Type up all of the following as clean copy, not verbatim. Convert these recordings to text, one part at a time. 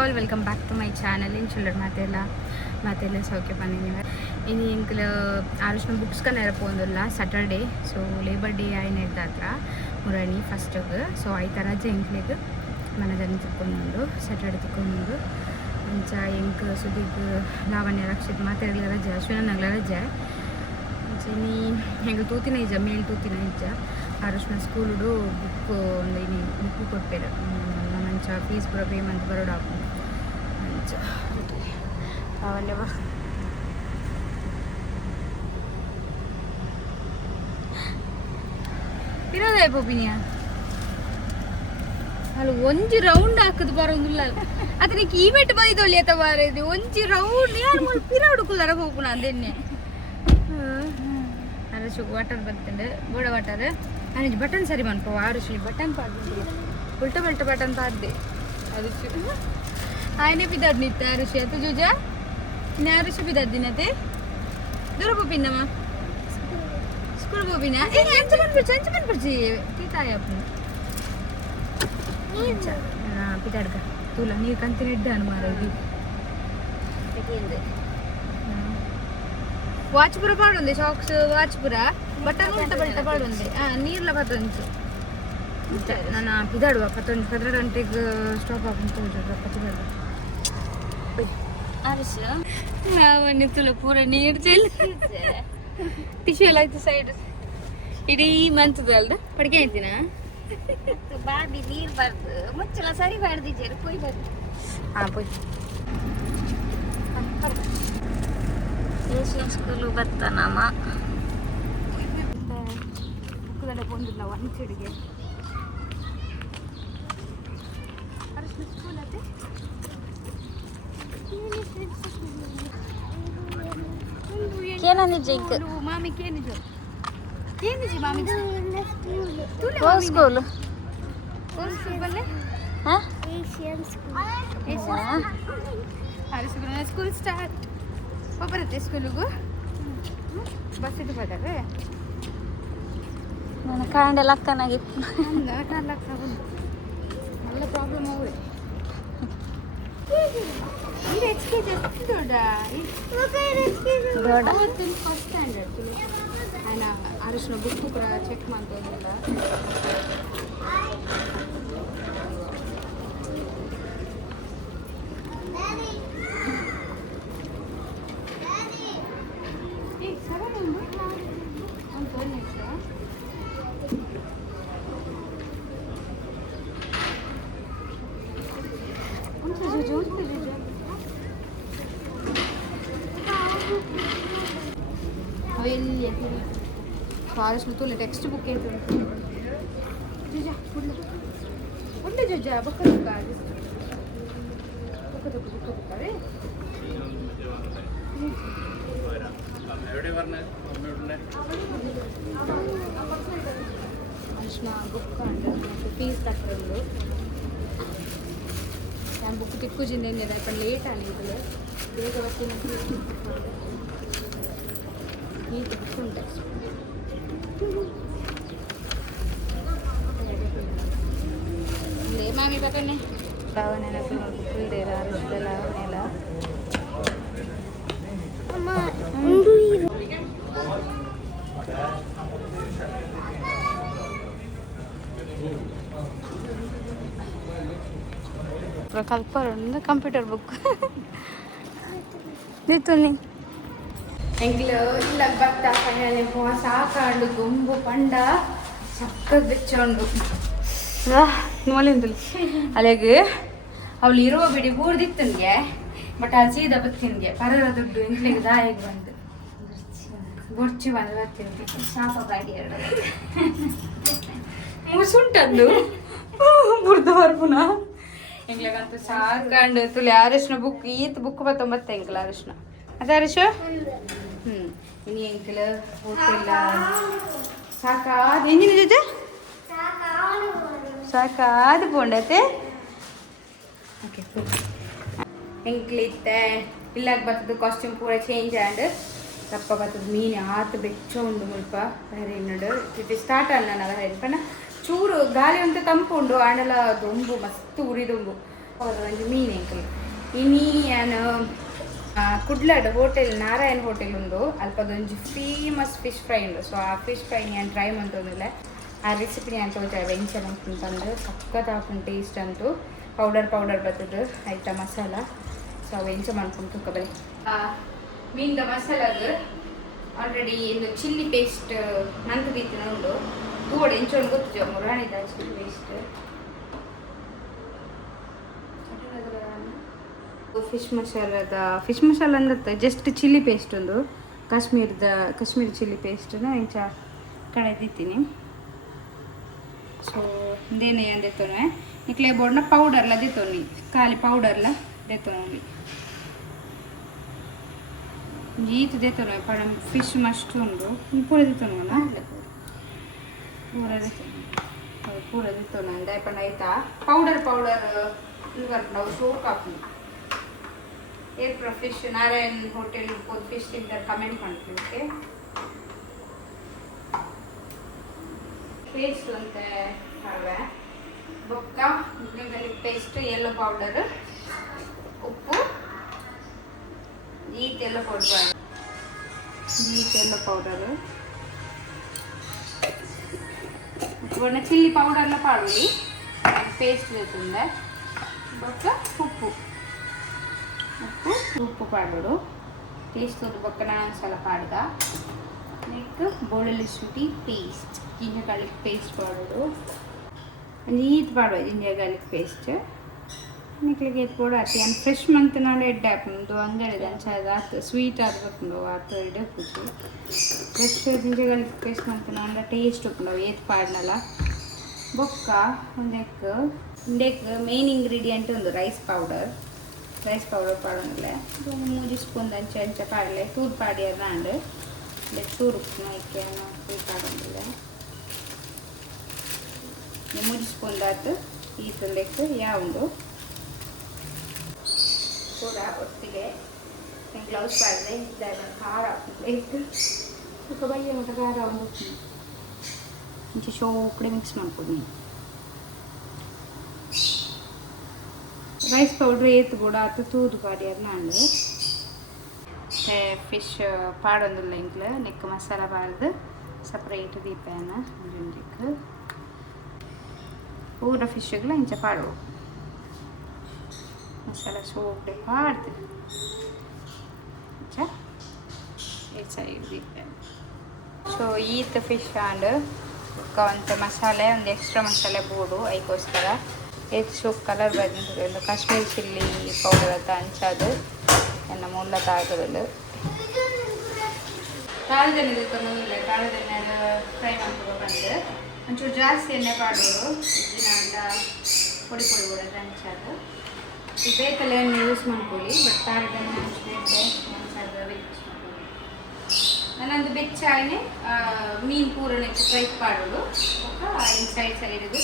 All welcome back to my channel ಇನ್ ಚಿಲ್ಲರ್ ಮಾತೆಲ್ಲ ಸೌಖ್ಯ ಬಂದಿದ್ದೀವಿ ಇನ್ನು ಇಂಕಲ್ ಆರುಷ್ನ ಬುಕ್ಸ್ ಕನ್ನಡ ಪೋಂದಿಲ್ಲ ಸ್ಯಾಟರ್ಡೇ ಸೊ ಲೇಬರ್ ಡೇ ಆಯ್ನ ಇದ್ದಾತ್ರ ಮುರಣಿ ಫಸ್ಟಿಗೆ ಸೊ ಆಯ್ತ ರಜೆ ಇಂಕ್ಲಿಗೆ ಮನದಲ್ಲಿ ತಿಕ್ಕೊಂಡು ಸ್ಯಾಟರ್ಡೆ ತಿಕ್ಕೊಂಡು ಅಂಚ ಇಂಕ್ ಸುದೀಪ್ ಲಾವಣ್ಯ ರಕ್ಷಿತ್ ಮಾತಾಡಲ ರಜೆ ಅಶ್ವಿನಗ್ಲ ರಜೆ ನೀ ಹೆಂಗೆ ತೂತಿನ ಇಜ್ಜ ಮೇಲ್ ತೂತಿನ ಇಜ್ಜ ಆರುಷ್ನ ಸ್ಕೂಲ್ಡು ಬುಕ್ ಒಂದು ಇನ್ನು ಬುಕ್ ಕೊಟ್ಟೇರು ಮಂಚ ಫೀಸ್ ಪೂರ ಪೇಮೆಂಟ್ ಬರೋಡು ಹಾಕೊಂಡು ಮಂಚ ಅವನ್ನೇ ಇರೋದೇ ಪೋಪಿನಿಯ ಅಲ್ಲ ಒಂಜಿ ರೌಂಡ್ ಹಾಕದು ಬರೋದಿಲ್ಲ ಅದಕ್ಕೆ ಈವೆಂಟ್ ಬೈದೊಳ್ಳಿ ಅಥವಾ ಬಾರದು ಒಂಜಿ ರೌಂಡ್ ಯಾರು ಮೂಲ ಪಿರಾಡು ಕುಲ್ಲರ ಹೋಗುಣ ಅದನ್ನೇ ಅರಶು ವಾಟರ್ ಬರ್ತಂಡು ಗೋಡ ವಾಟರ್ ನನಗೆ ಬಟನ್ ಸರಿ ಮನ್ಪೋ ಆರುಷಿ ಬಟನ್ ಪಾಡ್ದು ಉಲ್ಟ ಬಲ್ಟ ಬಟನ್ ಪಾಡ್ದೆ ಅರುಷು ಆಯ್ನೆ ಬಿದ್ದಾಡ್ ನಿತ್ತ ಅರುಷಿ ಅತ್ತು ಜೂಜ ಇನ್ನು ಅರುಷು ಬಿದ್ದಾದ್ದಿನತೆ ದೂರ ಪೋಪಿನ್ನಮ್ಮ ಸ್ಕೂಲ್ ಪೋಪಿನ ಚಂಚ ಬಂದ್ಬಿಡ್ಚಿ ತೀತಾಯಪ್ಪ ಪಿತಾಡ್ಕ ತೂಲ ನೀರು ಕಂತಿನ ಇಡ್ಡಾನು ಮಾರದಿ ವಾಚ್ಪುರ ಪಾಡುಂದೆ ಸಾಕ್ಸ್ ವಾಚ್ಪುರ ಬಟನ್ ಉಲ್ಟ ಬಲ್ಟ ಪಾಡುಂದೆ ನೀರ್ಲ ಪತ್ತೊಂಚು ನಾನು ಪಿದಾಡುವ 12 ಗಂಟೆಗೆ ಸ್ಟಾಪ್ ಹಾಕೊಂಡು ತೋಜ ಪತ್ತಿದಾಡು ಅವನ್ನೇ ತುಳು ಪೂರ ನೀರು ಚೆಲ್ಲ ಟಿಶ್ಯೂ ಎಲ್ಲ ಆಯ್ತು ಸೈಡ್ ಇಡೀ ಮಂತದ ಅಲ್ದ ಪಡಿಕೆ ಆಯ್ತಿನ ಬಾಬಿ ನೀರು ಬರ್ದು ಮುಚ್ಚಲ ಸರಿ ಬಾಡ್ದಿದ್ದೇರು ಪೊಯ್ ಬರ್ದು ಪೊಯ್ ಏಷ್ಯನ್ ಸ್ಕೂಲು ಬರ್ತಾನಮ್ಮ ಬುಕ್ಕದಲ್ಲ ಬಂದಿಲ್ಲ ಒಂದು ಸೈಡಿಗೆ ಸ್ಕೂಲ್ ಅತ್ತೆ ಮಾಮಿ ಕೇನಿಜು ಕೇನಿಜಿ ಮಾಮಿ ಸ್ಕೂಲ್ ಬಲ್ಲೆ ಏಷ್ಯನ್ ಸ್ಕೂಲ್ ಸ್ಕೂಲ್ ಸ್ಟಾರ್ಟ್ ಬರುತ್ತೆ ಸ್ಕೂಲಿಗೂ ಬಸ್ ಇದು ಬರ್ತದೆ ನಾನು ಕಾಂಡೆಲ್ಲ ಅಕ್ಕನಾಗಿ നല്ല ಪ್ರಾಬ್ಲಮ್ ಆಗುವೆ ಇದು ಎಚ್ ಕೆ ಜಿ ದೊಡ್ಡ ಫಸ್ಟ್ ಸ್ಟ್ಯಾಂಡರ್ಡ್ ಆಯ್ನ ಅರಿಶಿನ ಬುಕ್ ಕೂಡ ಚೆಕ್ ಮಾಡ್ತೋದಿಲ್ಲ ಫಾರೆಸ್ಟ್ ತುಲೆ ಟೆಕ್ಸ್ಟ್ ಬುಕ್ ಐತೆ ಉಂಟೆ ಜಜ್ಜ ಬುಕ್ಕ ಬುಕ್ಕಾರೆ ಅರ್ಶನ ಬುಕ್ ಫೀಸ್ ತಕ್ಕೊಂಡು ನಾನು ಬುಕ್ ತಿಕ್ಕುಜಿಂದ ಯಾಕಂದ್ರೆ ಲೇಟ್ ಆಗಿದ್ದು ಬೇಗ ಬರ್ತೀನಿ ಈ ಫುಲ್ ಟೆಕ್ಸ್ಟ್ ಮಾಮಿ ಪಕ್ಕನೆ ಲಾವಣೆಲ್ಲ ಫುಲ್ ಡೇ ಲಾವಣೆಲ್ಲ ಕಲ್ಪರೊಂದು ಕಂಪ್ಯೂಟರ್ ಬುಕ್ ನಿಂತು ಎಂಕ್ಲು ಇಲ್ಲ ಭತ್ತ ಫೈನಲಿ ಸಾಕಾಂಡು ಗೊಂಬು ಪಂಡ ಸಕ್ಕತ್ ಬೆಚ್ಚಂಡು ನೋಲಿಂದು ಅಲ್ಲಿಗೆ ಅವಳು ಇರುವ ಬಿಡಿ ಬೂರ್ದಿತ್ತನ್ಗೆ ಬಟ್ ಅದು ಸೀದಾ ಬತ್ತಿನ್ಗೆ ಪರರ ದುಡ್ಡು ಇಂಕ್ಲಿಗೆ ದಾಯಿಗೆ ಬಂದು ಬೊರ್ಚಿ ಬಂದು ಬತ್ತಿನ್ಗೆ ಶಾಪ ಬಾಡಿ ಎರಡು ಮುಸುಂಟದ್ದು ಬುರ್ದು ಬರ್ಪುನ ಎಂಗ್ಲಿಗಂತೂ ಸಾಕಾಂಡು ತುಳಿ ಅರಿಶಿನ ಬುಕ್ ಈತ್ ಬುಕ್ ಬತ್ತೊಂಬತ್ತೆ ಎಂಕ್ಲ ಅರಿಶಿನ ಅದ ಅರಿಶ ಇನ್ನು ಎಂಕ್ಲ ಹೋಗ್ತಿಲ್ಲ ಸಾಕಾದ ಎಂಜಿನ ಜೊತೆ ಸಾಕಾದ ಪೋಂಡತೆ ಓಕೆ ಎಂಕ್ಲಿತ್ತೆ ಇಲ್ಲಾಗ ಬರ್ತದ ಕಾಸ್ಟ್ಯೂಮ್ ಪೂರ ಚೇಂಜ್ ಆ್ಯಂಡ್ ತಪ್ಪ ಬರ್ತದ ಮೀನು ಆತು ಬೆಚ್ಚ ಉಂಡು ಮುಲ್ಪ ಬೇರೆ ಇನ್ನೊಂದು ಇದು ಸ್ಟಾರ್ಟ್ ಅಲ್ಲ ನಾವು ಹೇಳ್ಪನ ಚೂರು ಗಾಳಿ ಅಂತ ತಂಪು ಉಂಡು ಆಂಡಲ ದೊಂಬು ಮಸ್ತ್ ಉರಿದೊಂಬು ಒಂದು ಮೀನು ಎಂಕಲ್ ಇನಿ ನಾನು ಕುಡ್ಲಡ್ ಹೋಟೆಲ್ ನಾರಾಯಣ್ ಹೋಟೆಲ್ ಉಂಡು ಅಲ್ಪದೊಂಜಿ ಫೇಮಸ್ ಫಿಶ್ ಫ್ರೈ ಉಂಡು. ಸೊ ಆ ಫಿಶ್ ಫ್ರೈ ನಾನು ಟ್ರೈ ಮಾಡ್ತೊಂದಿಲ್ಲ. ಆ ರೆಸಿಪಿ ನಾನು ತೋಜ ವೆಂಚರ್ ಅಂತಂದು ಸಖತ್ ಹಾಕೊಂಡು ಟೇಸ್ಟ್ ಅಂತೂ ಪೌಡರ್ ಬರ್ತದೆ ಆಯ್ತಾ ಮಸಾಲ. ಸೊ ವೆಂಚ ಮಾಡ್ಕೊಂಡು ತುಕ್ಕಬಲಿ ಮೀನ್ದ ಮಸಾಲಾಗ ಆಲ್ರೆಡಿ ಇದು ಚಿಲ್ಲಿ ಪೇಸ್ಟ್ ನಂದು ರೀತಿನ ಉಂಡು. ತೂವಡೆ ಎಂಚೊಂದು ಗೊತ್ತಿದ್ದೇವೆ ಮುರಾಣಿದ ಚಿಲ್ಲಿ ಪೇಸ್ಟ್ ಫಿಶ್ ಮಸಾಲ ಅಂದ್ರೆ ಜಸ್ಟ್ ಚಿಲ್ಲಿ ಪೇಸ್ಟ್ ಒಂದು ಕಾಶ್ಮೀರಿ ಚಿಲ್ಲಿ ಪೇಸ್ಟನ್ನ ಇಂಚ ಕಳೆದಿತ್ತೀನಿ. ಸೊ ಇಂದೇನೆ ಅಂದೆತ್ತೋನೆ ನಿಕ್ಲೆ ಬೋರ್ಡ್ನ ಪೌಡರ್ಲ ದೆತ್ತೋನಿ ಖಾಲಿ ಪೌಡರ್ಲ ದೆತ್ತೋನಿ ಈತ ದೆತ್ತೋನೆ ಪಡ ಫಿಶ್ ಮಸ್ಟ್ ಉಂಡು ಪೂರ ದೆತ್ತೋನ ಪೂರ ದೆತ್ತೋನ ಅಂದ ಪಂಡ ಆಯ್ತಾ ಪೌಡರ್ ನಾವು ಶೋಕ್ ಹಾಕಿ ಫಿಶ್ ನಾರಾಯಣ್ ಹೋಟೆಲ್ ಫಿಶ್ ತಿಂತಾರೆ ಕಮೆಂಟ್ ಮಾಡ್ತೀವಿ. ಓಕೆ ಪೇಸ್ಟ್ ಅಂತ ಹಳವೆ ಬೊಕ್ಕ ಪೇಸ್ಟ್ ಯೆಲ್ಲೋ ಪೌಡರ್ ಉಪ್ಪು ಈತೆಲ್ಲ ಪೌಡರು ಒಣ ಚಿಲ್ಲಿ ಪೌಡರ್ಲ ಪಾಡುವಿ ಪೇಸ್ಟ್ ಬೇಕಂದ್ರೆ ಬೊಕ್ಕ ಉಪ್ಪು ಪಾಡೋಡು ಟೇಸ್ಟ್ ಒಂದು ಬೊಕ್ಕ ನಾನು ಸಲ ಪಾಡ್ದ ನೆಕ್ಸ್ಟ್ ಬೋಳಲ್ಲಿ ಶುಂಠಿ ಪೇಸ್ಟ್ ಜಿಂಜರ್ ಗಾರ್ಲಿಕ್ ಪೇಸ್ಟ್ ಪಾಡೋದು ಈತ್ ಪಾಡುವ ಜಿಂಜರ್ ಗಾರ್ಲಿಕ್ ಪೇಸ್ಟ್ ನಿಕ್ಲಿಗೆ ಎತ್ಕೊಡು ಆತಿ ನಾನು ಫ್ರೆಶ್ ಮಂತ್ ನಾಳೆ ಎಡ್ಡೆ ಹಾಕೊಂಡು ಅಂಗಡಿ ಅಂಚಾದ ಸ್ವೀಟ್ ಆಗಬೇಕು ಆತು ಎಡ್ಡೆ ಹಾಕುದು fresh ginger garlic paste month ನಾಳೆ ಟೇಸ್ಟ್ ಉಪ್ಪು ಏತ್ ಪಾಡ್ನಲ್ಲ ಬೊಕ್ಕ ಒಂದೆಕ್ ಮೇನ್ ಇಂಗ್ರೀಡಿಯೆಂಟ್ ಒಂದು ರೈಸ್ ಪೌಡರ್ ಪಾಡೋದಿಲ್ಲ 3 ಸ್ಪೂನ್ ಅಂಚ ಪಾಡಲೆ ತೂರು ಪಾಡಿ ಅದಾಂಡು ತೂರು ಉಪ್ಪು ಇಕ್ಕೆ ಪಾಡೋದಿಲ್ಲ 3 ಸ್ಪೂನ್ ಆತು ಈ ತಂದೆಕ್ ಯಾವುದು ಕೂಡ ಒಟ್ಟಿಗೆ ಗ್ಲೌಸ್ ಪಾಡಿದೆ ಖಾರ ಹಾಕಬೇಕು ಬಯ್ಯ ಮಟ್ಟ ಖಾರ ಒಂದು ಇಂಚೆ ಶೋಕಡೆ ಮಿಕ್ಸ್ ಮಾಡ್ಕೊಡಿ. ರೈಸ್ ಪೌಡ್ರ್ ಏತ್ ಕೂಡ ಆತು ತೂದು ಪಾಡಿ ಅದ್ನಾಂಡು ಫಿಶ್ ಪಾಡೊಂದಿಲ್ಲ ಇಂಕ್ಲ ನೆಕ್ ಮಸಾಲ ಪಾಡ್ದು ಸಪ್ರೇಟ್ ದೀಪನ ಮುಂಜುಂಜಿಕ್ ಪೂರ ಫಿಶ್ಗಳ ಇಂಚ ಪಾಡುವ ಮಸಾಲ ಸೋಪೆ ಪಾಡ್ದು ಸೈಡ್ ದೀಪ. ಸೊ ಈತ್ ಫಿಶ್ ಆಂಡ್ ಒಂದು ಮಸಾಲೆ ಒಂದು ಎಕ್ಸ್ಟ್ರಾ ಮಸಾಲೆ ಬೋಡು ಅದಕ್ಕೋಸ್ಕರ ಹೆಚ್ಚು ಕಲರ್ ಬಂದಿದೆ ಒಂದು ಕಾಶ್ಮೀರಿ ಚಿಲ್ಲಿ ಪೌಡರ್ ಅಂತ ಅಂಚದು ಎನ್ನ ಮುಲ್ಲ ತಾಗದಲ್ಲ ಕಾಳದೆಣ್ಣೆ ತೊಗೊಂಡಿಲ್ಲ ಕಾಳದೆಣ್ಣೆ ಫ್ರೈ ಮಾಡ್ಕೊಂಡು ಬಂದು ಒಂಚೂರು ಜಾಸ್ತಿ ಎಣ್ಣೆ ಪಾಡೋರು ದಿನ ಅಂತ ಪೊಡಿ ಬಿಡೋದು ಅಂಚದು ಈ ಬೇಕಲ್ಲ ಎಣ್ಣೆ ಯೂಸ್ ಮಾಡ್ಕೊಳ್ಳಿ ಬಟ್ ಕಾಳದೆಣ್ಣೆ ಹಂಚ್ಬೇಕು ಅಂಚದು ಯೂಸ್ ಮಾಡ್ಕೊಳ್ಳಿ. ನನ್ನೊಂದು ಬೆಚ್ಚಾಗಿ ಮೀನು ಪೂರಣ ಫ್ರೈ ಪಾಡೋದು ಸೈಡ್ ಸೈಡ್ದು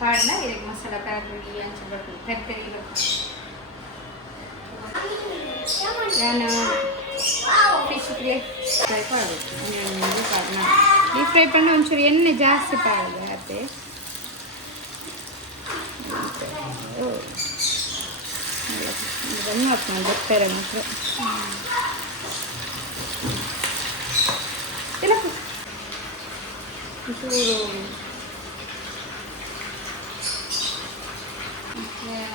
ಪಾಡನ ಇದಕ್ಕೆ ಮಸಾಲ ಪ್ಯಾಕ್ರಿ ಅಂಚೆ ಬರ್ತದೆ ತರಕಾರಿ ಬರ್ತದೆ. ನಾನು ಫಿಶ್ ಫ್ರೈ ಪಾಡಬೇಕು ಡೀಪ್ ಫ್ರೈ ಪಂಡ ಒಂಚೂರು ಎಣ್ಣೆ ಜಾಸ್ತಿ ಪಾಡಿದೆ ಅತ್ತೆ ಬನ್ನಿ ಹಾಕ್ತೀನಿ ಗೊತ್ತಾರೆ ಮಾತ್ರ ಒಂಚೂರು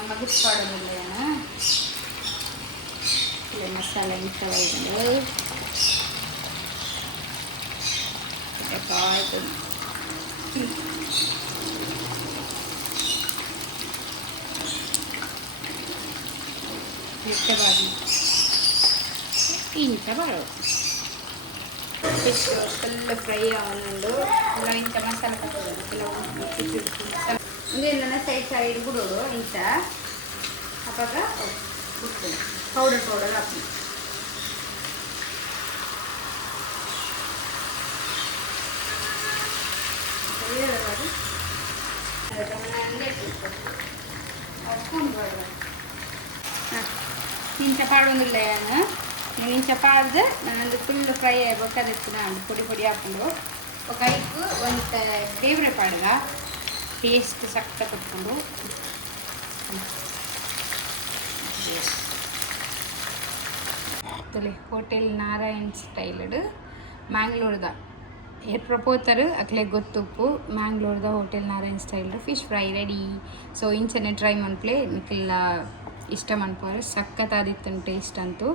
ಮಗಸ್ ಪಾಡೋದಿಲ್ಲ ಇಲ್ಲ ಮಸಾಲೆ ಇಂಥವಾಗಿದೆ ಕಾಯ್ದು ಮೆತ್ತವಾಗಿ ಇಂಚ ಬರೋದು ಫಿಶ್ ಫುಲ್ ಫ್ರೈ ಆವೊಂದು ಇಲ್ಲ ಇಂಚ ಮಸಾಲೆ ಹಾಕೋದು ಕೆಲವು ಒಂದು ಸೈಡ್ ಬಿಡೋದು ಇಂಚ ಅವಾಗ ಪೌಡರ್ ಹಾಕಿ ಇಂಚ ಪಾಡೊಂದಿಲ್ಲ ನಾನು ಇಂಚ ಪಾಡ್ದು ನಾನೊಂದು ಫುಲ್ ಫ್ರೈ ಬೊಕ್ಕದಿತ್ತು ನಾನು ಪೊಡಿ ಹಾಕೊಂಡು ಕೈಗೂ ಒಂದು ಫೇವ್ರೆ ಪಾಡಗ ಟೇಸ್ಟ್ ಸಕ್ಕ ಕೊಟ್ಕೊಂಡು ಹೋಟೆಲ್ ನಾರಾಯಣ್ ಸ್ಟೈಲ್ಡ್ ಮ್ಯಾಂಗ್ಳೂರ್ದ ಎಟ್ರ ಪೋತರು ಅಕ್ಲೆ ಗೊತ್ತುಪ್ಪು ಮ್ಯಾಂಗ್ಳೂರ್ದ ಹೋಟೆಲ್ ನಾರಾಯಣ್ ಸ್ಟೈಲ್ಡ್ ಫಿಶ್ ಫ್ರೈ ರೆಡಿ. ಸೊ ಇಂಚನೆ ಟ್ರೈ ಮನ್ಪ್ಲೆ ನಿಕ್ಕೆಲ್ಲ ಇಷ್ಟ ಮನ್ಪುವರು ಸಖತ್ತಾದಿತ್ತು ಟೇಸ್ಟ್ ಅಂತೂ.